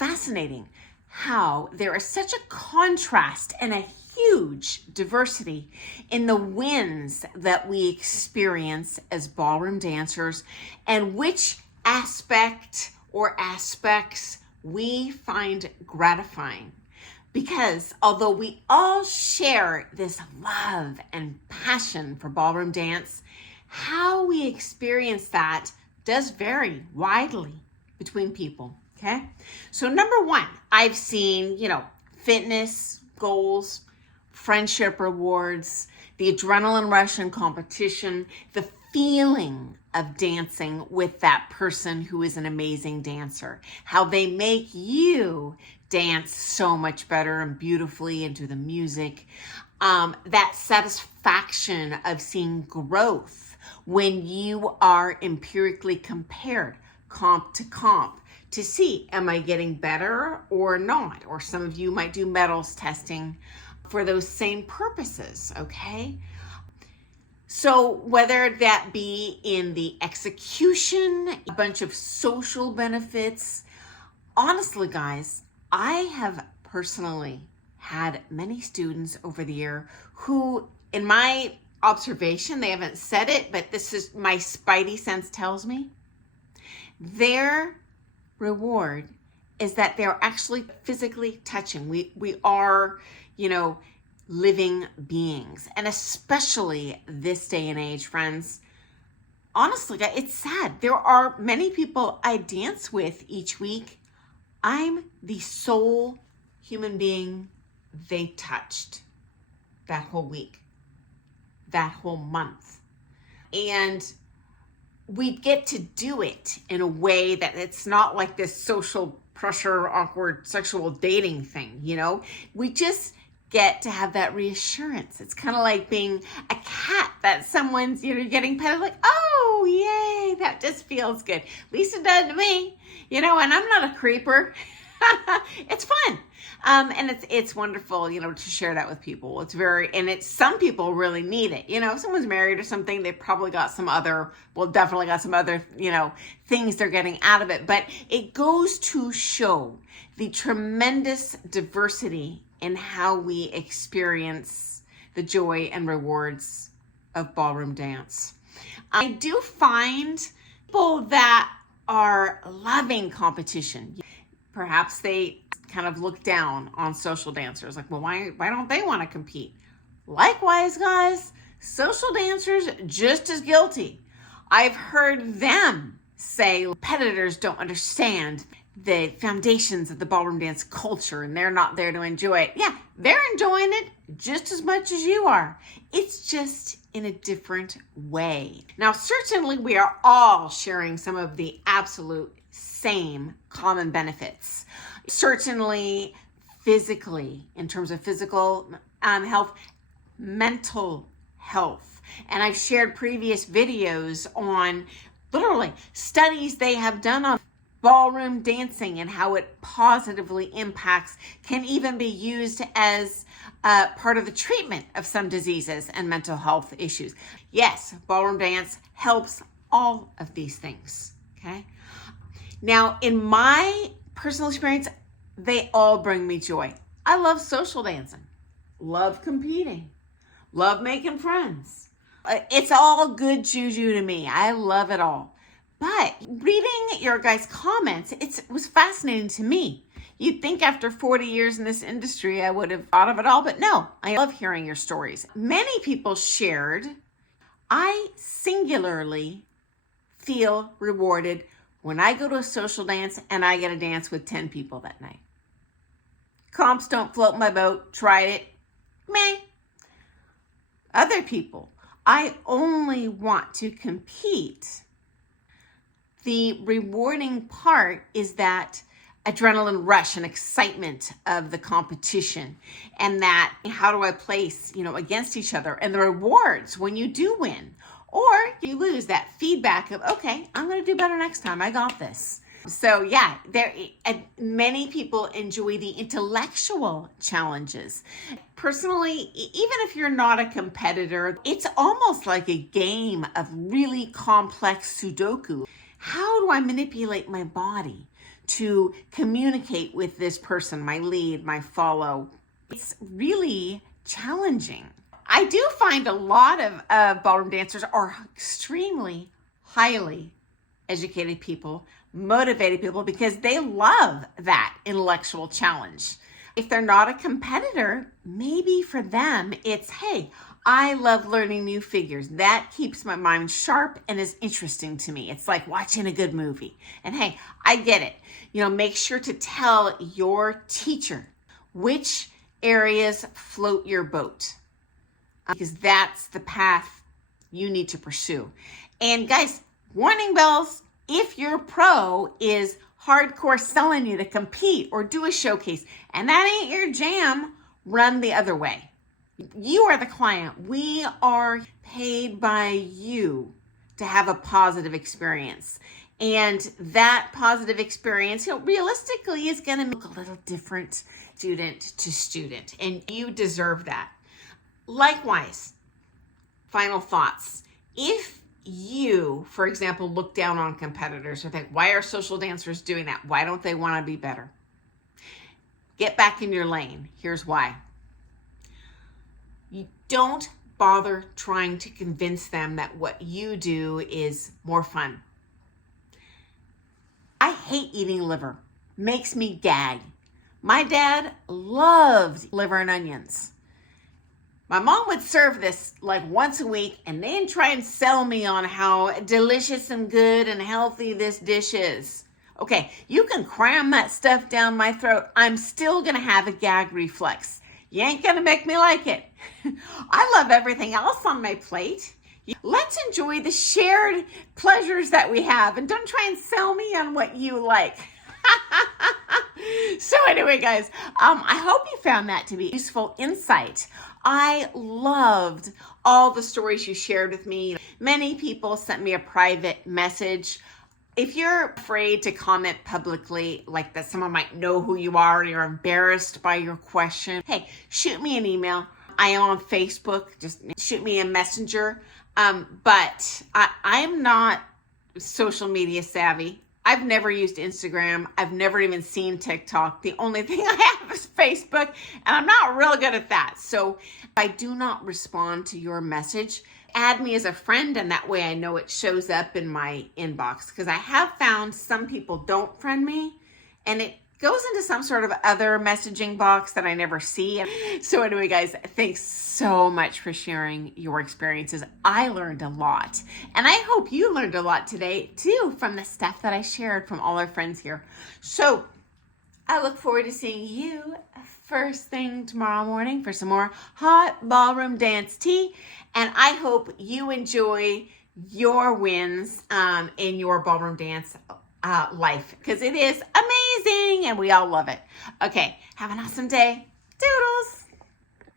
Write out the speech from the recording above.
fascinating how there is such a contrast and a huge diversity in the wins that we experience as ballroom dancers, and which aspect or aspects we find gratifying. Because although we all share this love and passion for ballroom dance, how we experience that does vary widely between people. Okay. So number one, I've seen, fitness goals, friendship rewards, the adrenaline rush in competition, the feeling of dancing with that person who is an amazing dancer, how they make you dance so much better and beautifully into the music, that satisfaction of seeing growth when you are empirically compared comp to comp, to see, am I getting better or not? Or some of you might do medals testing for those same purposes, okay? So whether that be in the execution, a bunch of social benefits, honestly, guys, I have personally had many students over the year who, in my observation, they haven't said it, but this is my spidey sense tells me, their reward is that they're actually physically touching. We are, living beings. And especially this day and age, friends, honestly, it's sad. There are many people I dance with each week. I'm the sole human being they touched that whole week, that whole month. And we get to do it in a way that it's not like this social pressure, awkward sexual dating thing, We just get to have that reassurance. It's kind of like being a cat that someone's, getting petted, like, oh, yay, that just feels good. At least it does to me, and I'm not a creeper. It's fun. And it's wonderful, to share that with people. Some people really need it. If someone's married or something, they've probably got definitely got some other, things they're getting out of it. But it goes to show the tremendous diversity in how we experience the joy and rewards of ballroom dance. I do find people that are loving competition. Perhaps they kind of look down on social dancers, like, well, why don't they want to compete? Likewise, guys, social dancers just as guilty. I've heard them say competitors don't understand the foundations of the ballroom dance culture and they're not there to enjoy it. Yeah, they're enjoying it just as much as you are. It's just in a different way. Now, certainly we are all sharing some of the absolute same common benefits. Certainly physically, in terms of physical health, mental health. And I've shared previous videos on literally studies they have done on ballroom dancing and how it positively impacts, can even be used as part of the treatment of some diseases and mental health issues. Yes, ballroom dance helps all of these things, okay? Now, in my personal experience, they all bring me joy. I love social dancing, love competing, love making friends. It's all good juju to me. I love it all. But reading your guys' comments, it was fascinating to me. You'd think after 40 years in this industry, I would have thought of it all, but no, I love hearing your stories. Many people shared, I singularly feel rewarded when I go to a social dance and I get to dance with 10 people that night. Comps don't float my boat. Tried it. Meh. Other people, I only want to compete. The rewarding part is that adrenaline rush and excitement of the competition, and that how do I place, against each other, and the rewards when you do win or you lose, that feedback of, okay, I'm going to do better next time. I got this. So yeah, many people enjoy the intellectual challenges. Personally, even if you're not a competitor, it's almost like a game of really complex Sudoku. How do I manipulate my body to communicate with this person, my lead, my follow. It's really challenging. I do find a lot of ballroom dancers are extremely highly educated people, motivated people, because they love that intellectual challenge. If they're not a competitor, maybe for them it's, hey, I love learning new figures. That keeps my mind sharp and is interesting to me. It's like watching a good movie. And hey, I get it. Make sure to tell your teacher which areas float your boat, because that's the path you need to pursue. And guys, warning bells, if your pro is hardcore selling you to compete or do a showcase and that ain't your jam, run the other way. You are the client. We are paid by you to have a positive experience. And that positive experience, realistically is going to look a little different student to student. And you deserve that. Likewise, final thoughts. If you, for example, look down on competitors or think, why are social dancers doing that? Why don't they want to be better? Get back in your lane. Here's why. You don't bother trying to convince them that what you do is more fun. I hate eating liver. Makes me gag. My dad loved liver and onions. My mom would serve this like once a week and then try and sell me on how delicious and good and healthy this dish is. Okay, you can cram that stuff down my throat. I'm still going to have a gag reflex. You ain't going to make me like it. I love everything else on my plate. Let's enjoy the shared pleasures that we have and don't try and sell me on what you like. So anyway, guys, I hope you found that to be useful insight. I loved all the stories you shared with me. Many people sent me a private message. If you're afraid to comment publicly, like that someone might know who you are and you're embarrassed by your question, hey, shoot me an email. I am on Facebook. Just shoot me a messenger. But I'm not social media savvy. I've never used Instagram. I've never even seen TikTok. The only thing I have is Facebook, and I'm not real good at that. So if I do not respond to your message, add me as a friend, and that way I know it shows up in my inbox, because I have found some people don't friend me and it goes into some sort of other messaging box that I never see. So anyway, guys, thanks so much for sharing your experiences. I learned a lot, and I hope you learned a lot today too from the stuff that I shared from all our friends here. So I look forward to seeing you first thing tomorrow morning for some more hot ballroom dance tea. And I hope you enjoy your wins in your ballroom dance life, because it is amazing and we all love it. Okay, have an awesome day. Doodles.